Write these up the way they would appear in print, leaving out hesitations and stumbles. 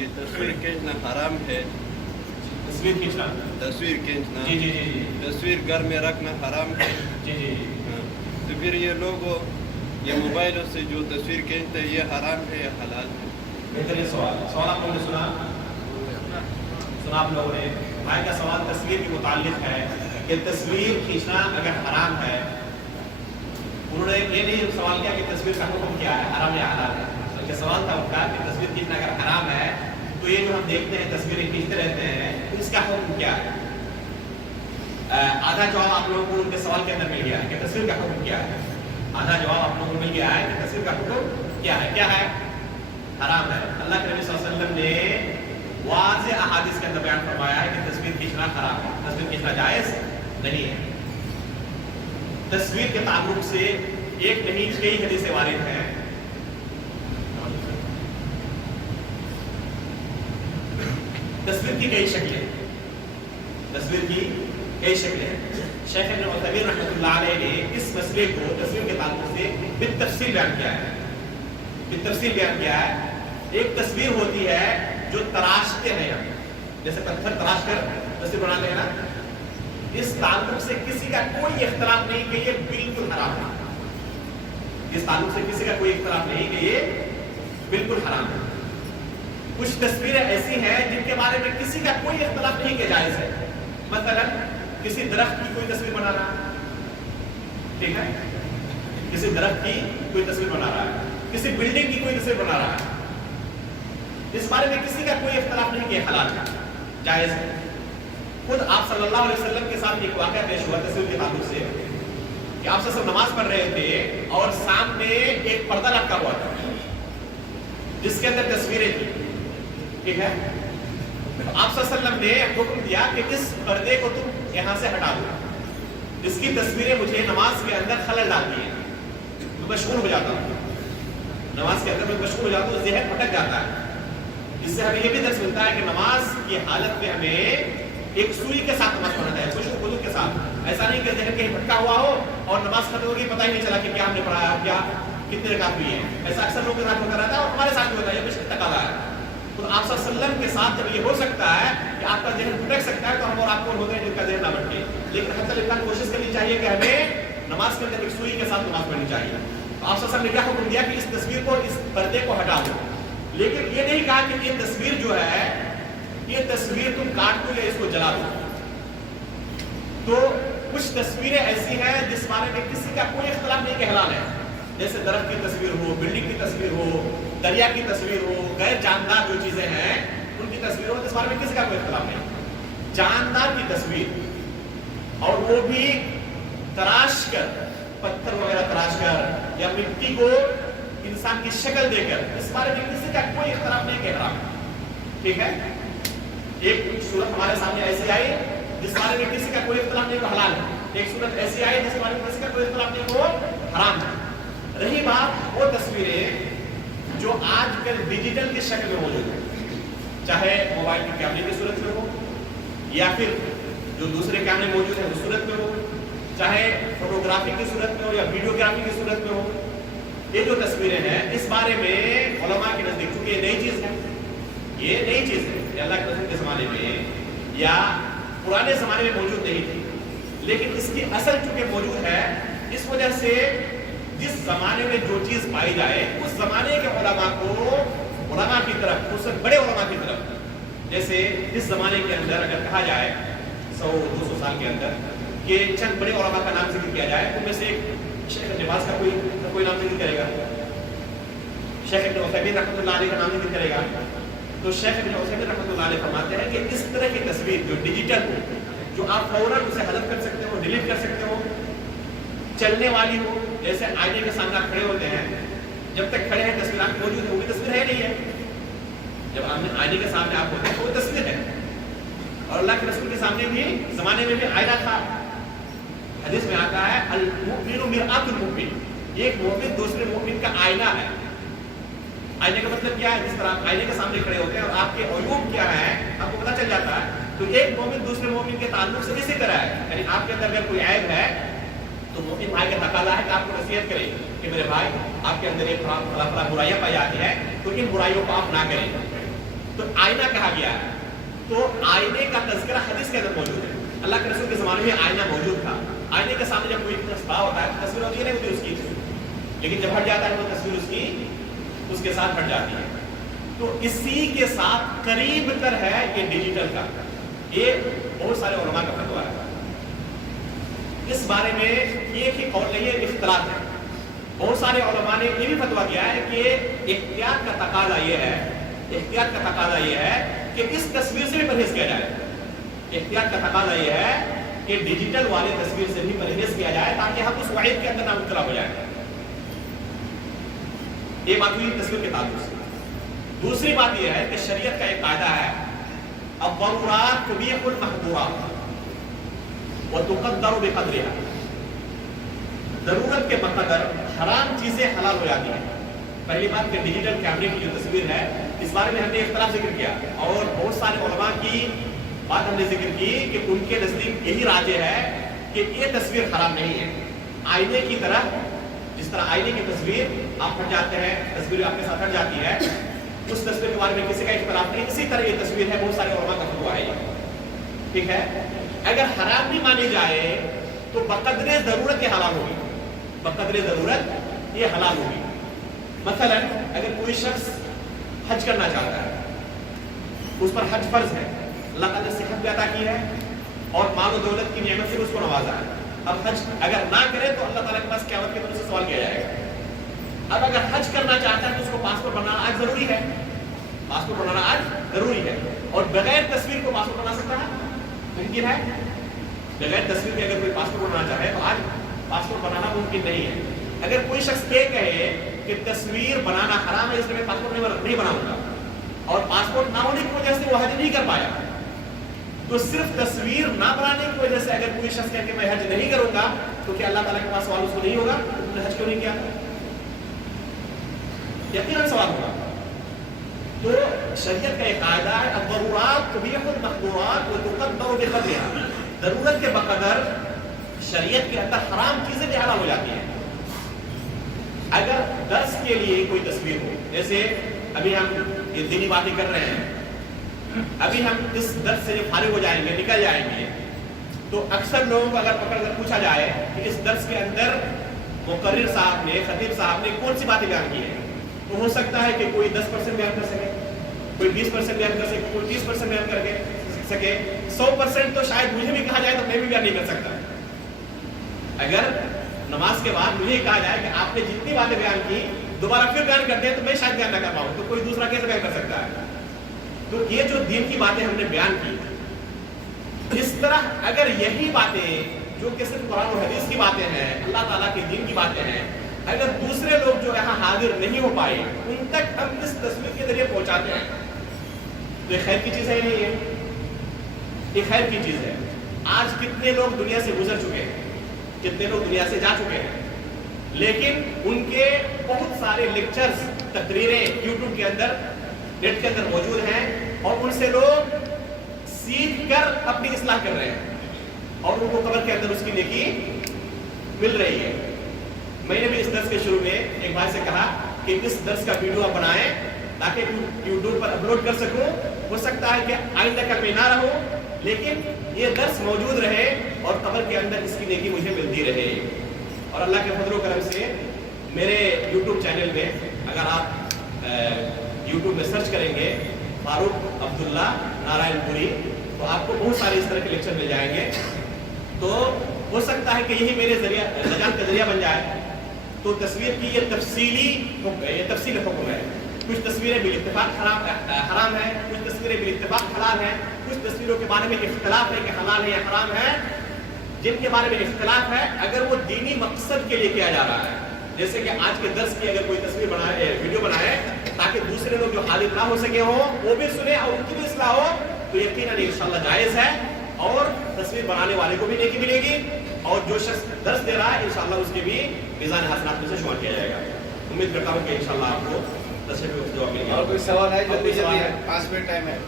یہ تصویر کھینچنا حرام ہے. تصویر کھینچنا، تصویر کھینچنا، جی جی جی تصویر گھر میں رکھنا حرام ہے. جی جی. ہاں. تو پھر یہ لوگ یہ موبائلوں سے جو تصویر کھینچتے ہیں یہ حرام ہے یا حلال ہے؟ بہترین سوال. سوال آپ لوگوں نے سنا آپ لوگوں نے. بھائی کا سوال تصویر کے متعلق ہے کہ تصویر کھینچنا اگر حرام ہے. انہوں نے یہ نہیں سوال کیا کہ تصویر کا حکم کیا ہے، حرام یا حلال ہے، بلکہ سوال تھا ان کا کہ تصویر کھینچنا اگر حرام ہے تو یہ جو ہم دیکھتے ہیں تصویریں کھینچتے رہتے ہیں اس کا حکم کیا ہے. آدھا جواب آپ لوگوں کو ان کے سوال کے اندر مل گیا ہے کہ تصویر کا حکم کیا ہے. آدھا جواب آپ لوگوں کو مل گیا ہے کہ تصویر کا حکم کیا ہے. کیا ہے؟ حرام ہے. اللہ کے نبی صلی اللہ علیہ وسلم نے واضح احادیث کے اندر بیان فرمایا ہے کہ تصویر کھینچنا حرام ہے، تصویر کھینچنا جائز نہیں ہے. تصویر کے تعلق سے ایک نہیں کئی حدیثیں وارد ہیں. تصویر کی کئی شکلیں، تصویر کی کئی شکلیں. شیخ ابن عثیمین رحمۃ اللہ علیہ نے اس مسئلے کو تصویر کے تعلق سے بالتفصیل بیان کیا ہے. بالتفصیل بیان کیا ہے. ایک تصویر ہوتی ہے جو تراشتے ہیں، جیسے پتھر تراش کر تصویر بناتے ہیں نا، اس تعلق سے کسی کا کوئی اختلاف نہیں کہ یہ بالکل حرام ہے. اس تعلق سے کسی کا کوئی اختلاف نہیں کہ یہ بالکل حرام ہے. کچھ تصویریں ایسی ہیں جن کے بارے میں کسی کا کوئی اختلاف نہیں کہ جائز ہے. مثلا کسی درخت کی کوئی تصویر بنا رہا ہے، ٹھیک ہے، کسی درخت کی کوئی تصویر بنا رہا ہے، کسی بلڈنگ کی کوئی تصویر بنا رہا ہے، اس بارے میں کسی کا کوئی اختلاف نہیں کہ حلال ہے، جائز ہے. خود آپ صلی اللہ علیہ وسلم کے ساتھ ایک واقعہ پیش ہوا تصویر کے تعلق سے کہ آپ صلی اللہ علیہ وسلم نماز پڑھ رہے تھے اور سامنے ایک پردہ لٹکا ہوا تھا جس کے اندر تصویریں تھیں، ٹھیک ہے. آپ صلی اللہ علیہ وسلم نے حکم دیا کہ اس پردے کو تم یہاں سے ہٹا دو، اس کی تصویریں مجھے نماز کے اندر خلل ڈالتی ہیں، میں مشغول ہو جاتا ہوں، نماز کے اندر میں مشغول ہو جاتا ہوں، ذہن بھٹک جاتا ہے. اس سے ہمیں یہ بھی درس ملتا ہے کہ نماز کی حالت میں ہمیں ایک سوئی کے ساتھ نماز پڑھنا چاہیے، خشوع و خضوع کے ساتھ. ایسا نہیں کہ ذہن کہیں بھٹکا ہوا ہو اور نماز ختم ہوگی پتہ ہی نہیں چلا کہ کیا ہم نے پڑھا ہے، کیا کتنے رکعت ہوئی ہیں. ایسا اکثر لوگوں کے ساتھ ہوتا رہتا ہے اور ہمارے ساتھ بھی ہوتا ہے، یہ مشکل تقاضا ہے. تو آپ صلی اللہ علیہ وسلم کے ساتھ جب یہ ہو سکتا ہے کہ آپ کا ذہن بھٹک سکتا ہے تو ہم اور آپ کون ہوتے ہیں جن کا ذہن نہ بھٹکے. لیکن حتی الامکان کوشش کرنی چاہیے کہ ہمیں نماز کے اندر ایک سوئی کے ساتھ نماز پڑھنی چاہیے. تو آپ صلی اللہ علیہ وسلم نے کیا حکم دیا کہ اس تصویر کو، اس پردے کو ہٹا دو. لیکن یہ نہیں کہا کہ یہ تصویر جو ہے یہ تصویر تم کاٹ دو یا اس کو جلا دو. تو کچھ تصویریں ایسی ہیں جس بارے میں کسی کا کوئی اختلاف نہیں کہ حلال ہے، جیسے درخت کی تصویر ہو، بلڈنگ کی تصویر ہو، دریا کی تصویر ہو، غیر جاندار جو چیزیں ہیں ان کی تصویر ہو، جس بارے میں کسی کا کوئی اختلاف نہیں. جاندار کی تصویر اور وہ بھی تراش کر، پتھر وغیرہ تراش کر یا مٹی کو انسان کی شکل دے کر، اس بارے میں کسی کا کوئی اختلاف نہیں کہ حرام، ٹھیک ہے. ایک صورت ہمارے سامنے ایسی آئی جس بارے میں کسی کا کوئی اختلاف نہیں کہ حلال ہے، ایک صورت ایسی آئی جس بارے میں کسی کا کوئی اختلاف نہیں کہ وہ حرام ہے. رہی بات وہ تصویریں جو آج کل ڈیجیٹل کی شکل میں موجود ہیں، چاہے موبائل کے کیمرے کی صورت میں ہو یا پھر جو دوسرے کیمرے موجود ہیں اس صورت میں ہو، چاہے فوٹوگرافی کی صورت میں ہو یا ویڈیوگرافی کی صورت میں ہو، یہ جو تصویریں ہیں اس بارے میں علماء کے نزدیک چونکہ یہ نئی چیز ہے، یہ نئی چیز ہے، یہ اللہ کے رسول کے زمانے میں یا پرانے زمانے میں موجود نہیں تھی، لیکن اس کی اصل چونکہ موجود ہے، اس وجہ سے جس زمانے میں جو چیز پائی جائے اس زمانے کے علماء کو، علماء کی طرف، اس سے بڑے علماء کی طرف، جیسے اس زمانے کے اندر اگر کہا جائے 100-200 سال کے اندر کہ چند بڑے علماء کا نام ذکر کیا جائے، ان میں سے ایک شیخ ابن باز کا کوئی نام ذکر کرے گا، شیخ ابن عثیمین رحمۃ اللہ علیہ کا نام ذکر کرے گا. تو شیخ ابن عثیمین رحمۃ اللہ علیہ فرماتے ہیں کہ اس طرح کی تصویر جو ڈیجیٹل ہو، جو آپ فوراً اسے حذف کر سکتے ہو، ڈیلیٹ کر سکتے ہو، چلنے والی ہو، جیسے آئینے کے سامنے آپ کھڑے ہوتے ہیں، جب تک کھڑے ہیں تصویر آپ کی موجود ہے، وہ بھی تصویر ہے نہیں ہے. جب آئینے کے سامنے آپ ہوتے ہیں تو وہ تصویر ہے. اور اللہ کے رسول کے سامنے بھی زمانے میں بھی آئینہ تھا. حدیث میں آتا ہے المؤمن مرآۃ المؤمن، ایک مومن دوسرے مومن کا آئینہ ہے. آئینے کا مطلب کیا ہے؟ جس طرح آپ آئینے کے سامنے کھڑے ہوتے ہیں اور آپ کے عیوب کیا ہے آپ کو پتہ چل جاتا ہے. تو ایک مومن دوسرے مومن کے تعلق سے اسی طرح ہے، یعنی آپ کے اندر اگر کوئی عیب ہے تو مومن بھائی کا تقاضا ہے کہ آپ کو نصیحت کرے کہ میرے بھائی آپ کے اندر ایک فلاں برائیاں پائی جاتی ہیں تو ان برائیوں کو آپ نہ کریں. تو آئینہ کہا گیا ہے. تو آئینے کا تذکرہ حدیث کے اندر موجود ہے. اللہ کے رسول کے زمانے میں آئینہ موجود تھا. آئینے کے سامنے جب کوئی کھڑا ہوتا ہے تصویر ہوتی ہے نہیں ہوتی اس کی, لیکن جب ہٹ جاتا ہے تو تصویر اس کی اس کے ساتھ ہٹ جاتی ہے. تو اسی کے ساتھ قریب تر ہے یہ ڈیجیٹل کا. یہ بہت سارے علماء کا فتویٰ ہے. اس بارے میں ایک ہی قول نہیں ہے, اختلاف ہے. بہت سارے علماء نے یہ بھی فتویٰ دیا ہے کہ احتیاط کا تقاضا یہ ہے کہ اس تصویر سے بھی پرہیز کیا جائے. احتیاط کا تقاضا یہ ہے کہ ڈیجیٹل والے تصویر سے بھی پرہیز کیا جائے تاکہ ہم اس وعید کے اندر نہ مبتلا ہو جائیں. یہ بات ہوئی تصویر کے تعلق سے. دوسری بات یہ ہے کہ شریعت کا ایک قاعدہ ہے, الضرورات تبیح المحظورات وتقدر بقدرها. ضرورت کے بقدر حرام چیزیں حلال ہو جاتی ہیں. پہلی بات کہ ڈیجیٹل کیمرے کی جو تصویر ہے اس بارے میں ہم نے اختلاف ذکر کیا, اور بہت سارے علماء کی بات ہم نے ذکر کی کہ ان کے نزدیک یہی راجح ہے کہ یہ تصویر حرام نہیں ہے. آئینے کی طرح, جس طرح آئینے کی تصویر آپ ہٹ جاتے ہیں, تصویر آپ کے ساتھ ہٹ جاتی ہے, اس تصویر کے بارے میں کسی کا اختلاف نہیں. اسی طرح یہ تصویر ہے, بہت سارے علماء کا فتویٰ ہے. ٹھیک ہے, اگر حرام نہیں مانی جائے تو بقدر ضرورت یہ حلال ہوگی. بقدر ضرورت یہ حلال ہوگی. مثلا اگر کوئی شخص حج کرنا چاہتا ہے, اس پر حج فرض ہے, اللہ تعالیٰ نے صحت بھی عطا کی ہے اور مال و دولت کی نعمت سے اس کو نوازا ہے. اب حج اگر نہ کرے تو اللہ تعالیٰ کے پاس قیامت کے دن سے سوال کیا جائے گا. اب اگر حج کرنا چاہتا ہے تو اس کو پاسپورٹ بنانا آج ضروری ہے. پاسپورٹ بنانا آج ضروری ہے, اور بغیر تصویر کو پاسپورٹ بنا سکتا ہے؟ ممکن ہے. بغیر تصویر کے اگر کوئی پاسپورٹ بنانا چاہے تو آج پاسپورٹ بنانا ممکن نہیں ہے. اگر کوئی شخص یہ کہے کہ تصویر بنانا حرام ہے اس لیے میں پاسپورٹ نہیں بناؤں گا, اور پاسپورٹ نہ ہونے کی وجہ سے وہ حج نہیں کر پایا, تو صرف تصویر نہ بنانے کی وجہ سے اگر کوئی شخص کہے کہ میں حج نہیں کروں گا تو کیا اللہ تعالیٰ کے پاس سوال اس کو نہیں ہوگا تم نے حج کیوں نہیں کیا؟ یقیناً سوال ہوگا. تو شریعت کا ایک قاعدہ ہے, الضرورات تبیح المحظورات وتقدر بقدرها. ضرورت کے بقدر شریعت کے اندر حرام چیزیں بھی حلال ہو جاتی ہیں. اگر درس کے لیے کوئی تصویر ہو, جیسے ابھی ہم یہ دینی باتیں کر رہے ہیں, ابھی ہم اس درس سے جب فارغ ہو جائیں گے, نکل جائیں گے, تو اکثر لوگوں کو اگر پکڑ کر پوچھا جائے کہ اس درس کے اندر مقرر صاحب نے, خطیب صاحب نے کون سی باتیں بیان کی ہیں, تو ہو سکتا ہے کہ کوئی 10% بیان کر سکے, کوئی 20% بیان کر سکے, کوئی 30% بیان کر کے سکے. 100% تو شاید مجھے بھی کہا جائے تو میں بھی بیان نہیں کر سکتا. اگر نماز کے بعد مجھے کہا جائے کہ آپ نے جتنی باتیں بیان کی دوبارہ پھر بیان کر دیں تو میں شاید بیان نہ کر پاؤں, تو کوئی دوسرا کیسے بیان کر سکتا ہے؟ تو یہ جو دین کی باتیں ہم نے بیان کی, اس طرح اگر یہی باتیں جو کہ صرف قرآن و حدیث کی باتیں ہیں, اللہ تعالیٰ کے دین کی باتیں ہیں, اگر دوسرے لوگ جو یہاں حاضر نہیں ہو پائے ان تک ہم اس تصویر کے ذریعے پہنچاتے ہیں, تو یہ خیر کی چیز ہے یا نہیں ہے؟ یہ خیر کی چیز ہے. آج کتنے لوگ دنیا سے گزر چکے ہیں, کتنے لوگ دنیا سے جا چکے ہیں, لیکن ان کے بہت سارے لیکچرز, تقریریں یوٹیوب کے اندر, نیٹ کے اندر موجود ہیں, اور ان سے لوگ سیکھ کر اپنی اصلاح کر رہے ہیں, اور ان کو قبر کے اندر اس کی نیکی مل رہی ہے. میں نے بھی اس درس کے شروع میں ایک بھائی سے کہا کہ اس درس کا ویڈیو آپ بنائیں تاکہ یوٹیوب پر اپلوڈ کر سکوں. ہو سکتا ہے کہ آئندہ کل میں نہ رہوں, لیکن یہ درس موجود رہے اور قبر کے اندر اس کی نیکی مجھے ملتی رہے. اور اللہ کے فضل و کرم سے میرے یوٹیوب چینل میں اگر آپ یوٹیوب میں سرچ کریں گے فاروق عبداللہ نارائن پوری, تو آپ کو بہت سارے اس طرح کے لیکچر مل جائیں گے. تو ہو سکتا ہے کہ یہی میرے ذریعہ نجات کا ذریعہ بن جائے. تو تصویر کی یہ تفصیلی حکم ہے. کچھ تصویریں بالاتفاق حرام ہیں, کچھ تصویریں بالاتفاق حلال ہیں, کچھ تصویروں کے بارے میں اختلاف ہے کہ حلال ہے یا حرام ہے. جن کے بارے میں اختلاف ہے اگر وہ دینی مقصد کے لیے کیا جا رہا ہے, جیسے کہ آج کے درس کی اگر کوئی تصویر بنائے, ویڈیو بنائے تاکہ دوسرے لوگ جو حاضر نہ ہو سکے ہوں وہ بھی سنیں اور ان کی بھی اصلاح ہو, تو یقیناً انشاءاللہ جائز ہے, اور تصویر بنانے والے کو بھی نیکی ملے گی, اور جو شخص درس دے رہا ہے انشاءاللہ اس کے بھی میزان حسنات میں سے شمار کیا جائے گا. امید کرتا ہوں کہ انشاءاللہ آپ کو تصویر کا جواب مل گیا. اور کوئی سوال ہے؟ جلدی جلدی ہے, 5 منٹ ٹائم ہے.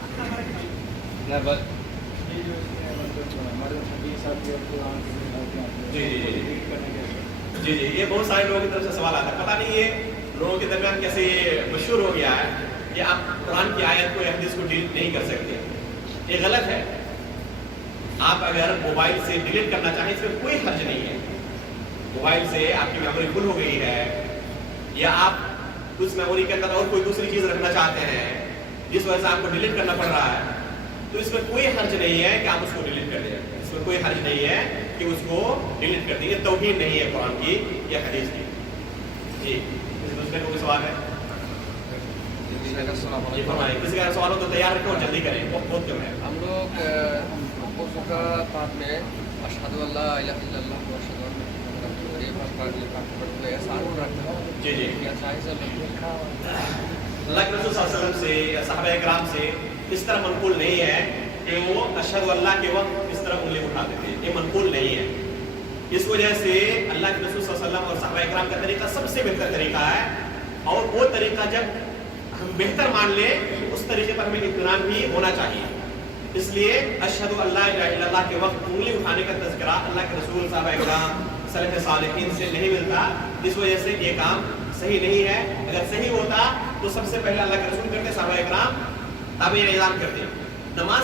جی یہ بہت سارے لوگوں کی طرف سے سوال آتا ہے. پتہ نہیں یہ لوگوں کے درمیان کیسے یہ مشہور ہو گیا ہے یا آپ قرآن کی آیت کو یا حدیث کو ڈیلیٹ نہیں کر سکتے. یہ غلط ہے. آپ اگر موبائل سے ڈیلیٹ کرنا چاہیں اس میں کوئی حرج نہیں ہے. موبائل سے آپ کی میموری فل ہو گئی ہے یا آپ اس میموری کے اندر اور کوئی دوسری چیز رکھنا چاہتے ہیں جس وجہ سے آپ کو ڈیلیٹ کرنا پڑ رہا ہے, تو اس میں کوئی حرج نہیں ہے کہ آپ اس کو ڈیلیٹ کر دیں. اس میں کوئی حرج نہیں ہے کہ اس کو ڈیلیٹ کر دیں. یہ توہین نہیں ہے قرآن کی یا حدیث کی. جی کسی دوسرے کو کوئی سوال ہے؟ جی فرمائیں. کسی کا سوال ہو تو تیار رکھو اور جلدی کریں, بہت کم ہے. ہم لوگ وضو کا پاک میں اشہد ان لا الہ الا اللہ و اشہد ان محمد رسول اللہ پڑھتے ہیں, آسان رکھتے ہیں. جی جی کیا چاہیے اللہ کے رسول صلی اللہ علیہ وسلم سے یا صحابہ کرام سے اس طرح منقول نہیں ہے کہ وہ اشہد اللہ کے وقت اس طرح انگلی اٹھاتے تھے. یہ منقول نہیں ہے. اس وجہ سے اللہ کے رسول صلی اللہ علیہ وسلم اور صحابہ کرام کا طریقہ سب سے بہتر طریقہ ہے, اور وہ طریقہ جب ہم بہتر مان لیں اس طریقے پر ہمیں اطمینان بھی ہونا چاہیے. اس لیے اشہد اللہ الہ الا اللہ کے وقت انگلی اٹھانے کا تذکرہ اللہ کے رسول صحابہ کرام سلف صالحین سے نہیں ملتا. اس وجہ سے یہ کام صحیح نہیں ہے. اگر صحیح ہوتا تو سب سے پہلے اللہ کے رسول کرتے, صحابہ کرام تابعین اعلان کرتے. نماز